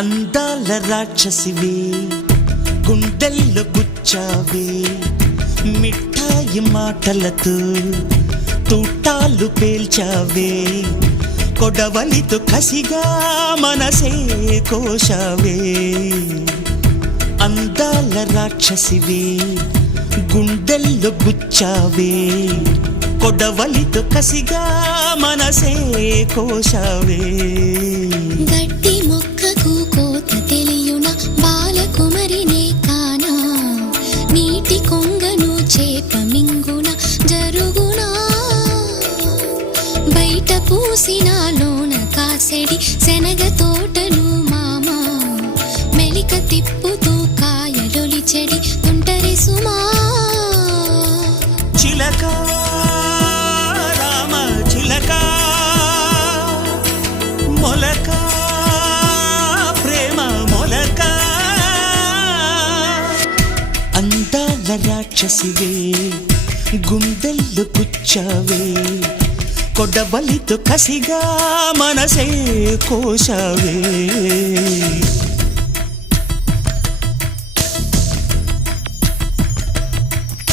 అందాల రాక్షసివే గుండెల్లో గుచ్చావే మిఠాయి మాటలతో తూటాలు పేల్చావే కొడవలితో కసిగా మనసే కోశావే అందాల రాక్షసివే గుండెల్లో గుచ్చావే కొడవలితో కసిగా మనసే కోశావే గట్టి మొక్కకు కోత తెలియున బాలకుమరినే కానా నీటి కొంగను చేప మింగున జరుగునా బయట పూసిన లోన కాసెడి శనగ తోటను మామ మెలిక తిప్పుతూ కాయలొలి చెడి తుంటరి సుమా చిలక రామ చిలక మొలక ప్రేమ మొలక అందాల రాక్షసివే గుండెల్లో గుచ్చావే కొడవలితో కసిగా మనసే కోశావే